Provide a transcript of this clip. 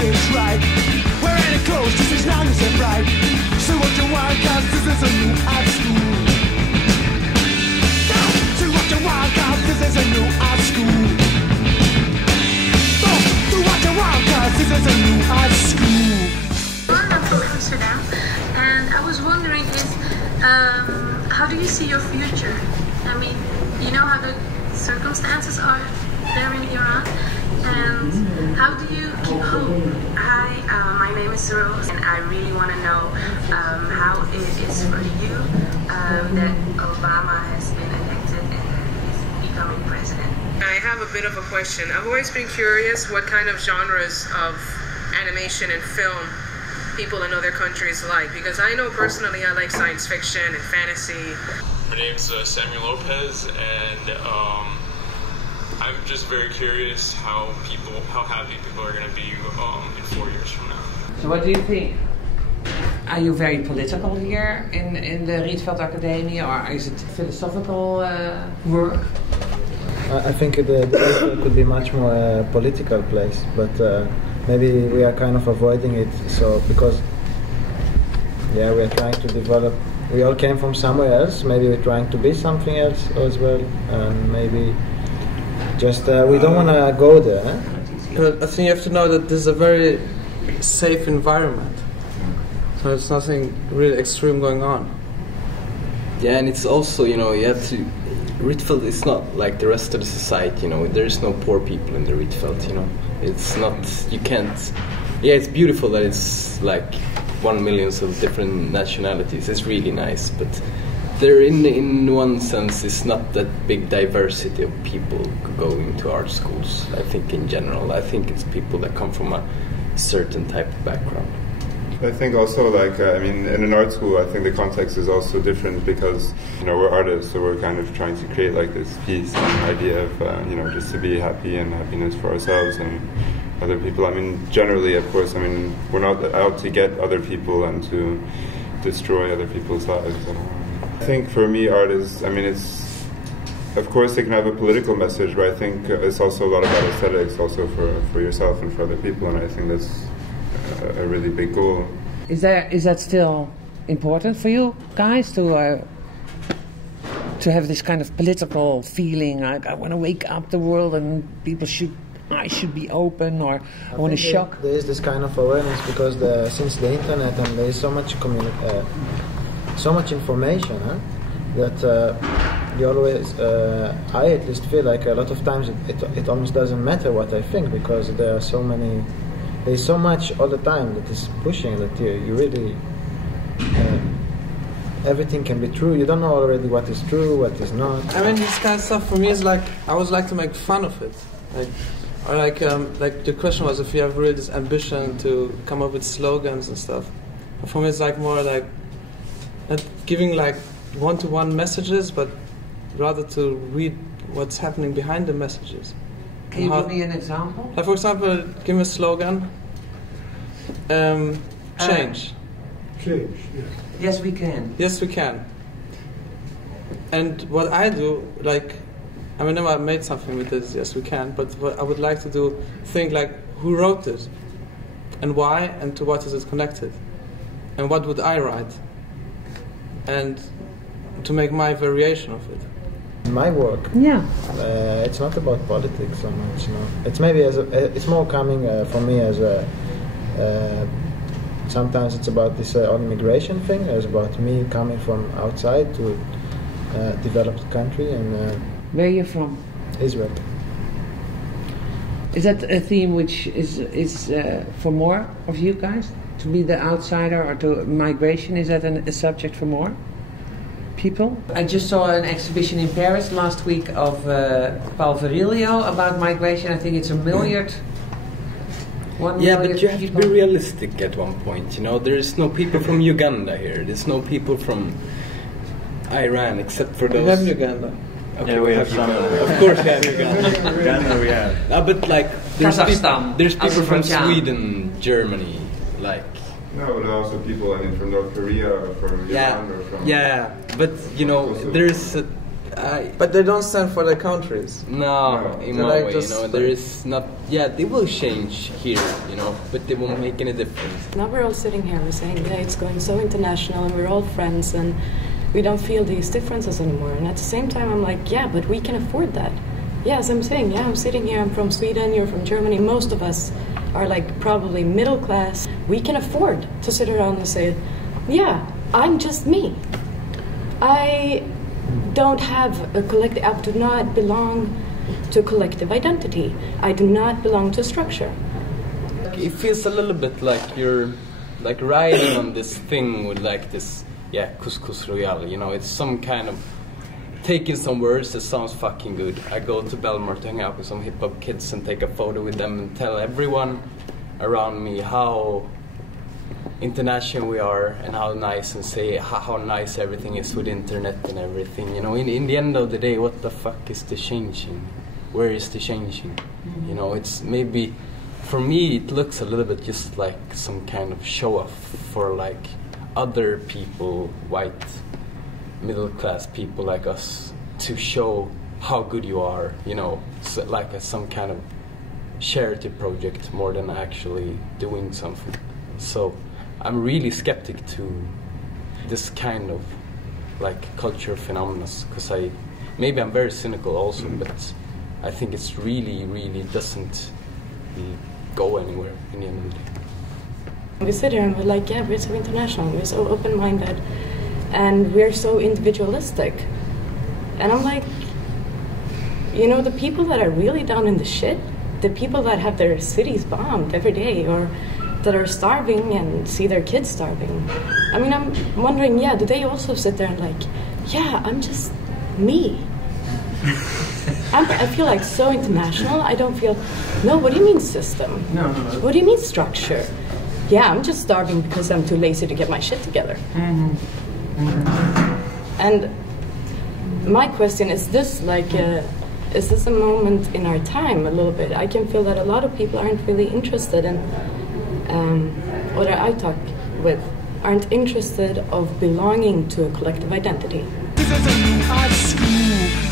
feelings right. Wearing any clothes just as long as they're bright. So what you want, cause this is a new art school. So what you want, cause this is a new art school. So what you want, cause this is a new art school. I'm from Amsterdam, and I was wondering how do you see your future? I mean, you know how the circumstances are there in Iran, and how do you keep hope? Hi, my name is Rose, and I really want to know how it is for you that Obama has been elected and is becoming president. I have a bit of a question. I've always been curious what kind of genres of animation and film people in other countries like, because I know personally I like science fiction and fantasy. My name's Samuel Lopez, and I'm just very curious how happy people are going to be in 4 years from now. So what do you think? Are you very political here in the Rietveld Academy, or is it philosophical work? I think the Rietveld could be much more a political place, but maybe we are kind of avoiding it. So because we are trying to develop. We all came from somewhere else. Maybe we're trying to be something else as well, and maybe just we don't want to go there. But I think you have to know that this is a very safe environment. So there's nothing really extreme going on. Yeah, and it's also, you know, you have to. Rietveld is not like the rest of the society, you know. There is no poor people in the Rietveld, you know. It's not. You can't. Yeah, it's beautiful that it's like 1 million of different nationalities. It's really nice, but there, in one sense, is not that big diversity of people going to art schools. I think in general, I think it's people that come from a certain type of background. I think also, like, I mean, in an art school, I think the context is also different because, you know, we're artists, so we're kind of trying to create like this peace and idea of, you know, just to be happy and happiness for ourselves and other people. I mean, generally, of course, I mean, we're not out to get other people and to destroy other people's lives. I think for me, art is, I mean, it's, of course, it can have a political message, but I think it's also a lot about aesthetics, also for yourself and for other people, and I think that's a really big goal. Is that still important for you guys to have this kind of political feeling, like I want to wake up the world and I should be open, or I want to shock? There is this kind of awareness because since the internet and there is so much so much information, that you always, I at least feel like a lot of times it almost doesn't matter what I think because there are so many. There's so much all the time that is pushing that you really everything can be true. You don't know already what is true, what is not. I mean, this kind of stuff for me is like I always like to make fun of it, like the question was if you have really this ambition to come up with slogans and stuff. But for me, it's like more like not giving like one-to-one messages, but rather to read what's happening behind the messages. Can you give me an example? Like for example, give me a slogan. Change. Change, yes. Yes, we can. Yes, we can. And what I do, like, I mean, I made something with this, yes, we can, but what I would like to do, think like, who wrote this? And why? And to what is it connected? And what would I write? And to make my variation of it. My work, it's not about politics so much. No, it's maybe it's more coming for me as a. Sometimes it's about this on immigration thing. It's about me coming from outside to developed country and. Where are you from? Israel. Is that a theme which is for more of you guys to be the outsider or to migration? Is that a subject for more people? I just saw an exhibition in Paris last week of Paul Virilio about migration. I think it's 1 million. Yeah, but you have to be realistic at one point. You know, there's no people from Uganda here. There's no people from Iran except for those. We have Uganda. Okay, yeah, we have some. Of course, we have Uganda. Uganda, we have. But like, there's people from Azerbaijan. Sweden, Germany, like. No, but also people, I mean, from North Korea or from Iran or from... Yeah, but you know, there's But they don't stand for their countries. No, in They're one like way, just you know, there is not. Yeah, they will change here, you know, but they won't make any difference. Now we're all sitting here, we're saying, yeah, it's going so international, and we're all friends, and we don't feel these differences anymore. And at the same time, I'm like, yeah, but we can afford that. Yes, I'm saying, yeah, I'm sitting here, I'm from Sweden, you're from Germany. Most of us are like probably middle class. We can afford to sit around and say, yeah, I'm just me. I don't have a collective, I do not belong to a collective identity. I do not belong to a structure. It feels a little bit like you're like riding on this thing with like this, yeah, Couscous Royale, you know, it's some kind of taking some words that sounds fucking good. I go to Belmar to hang out with some hip-hop kids and take a photo with them and tell everyone around me how international we are and how nice, and say how nice everything is with internet and everything. You know, in the end of the day, what the fuck is the changing? Where is the changing? You know, it's maybe, for me, it looks a little bit just like some kind of show-off for like other people, white, middle-class people like us, to show how good you are, you know, so like some kind of charity project more than actually doing something. So I'm really skeptic to this kind of like culture phenomena, because maybe I'm very cynical also, but I think it's really doesn't go anywhere in the end of the day. We sit here and we're like, yeah, we're so international, we're so open-minded, and we're so individualistic. And I'm like, you know, the people that are really down in the shit, the people that have their cities bombed every day, or that are starving and see their kids starving. I mean, I'm wondering, yeah, do they also sit there and like, yeah, I'm just me. I feel like so international. I don't feel, no, what do you mean system? No. What do you mean structure? Yeah, I'm just starving because I'm too lazy to get my shit together. And my question is this, like, is this a moment in our time a little bit? I can feel that a lot of people aren't really interested in, or that I talk with, aren't interested of belonging to a collective identity. This is a new art school.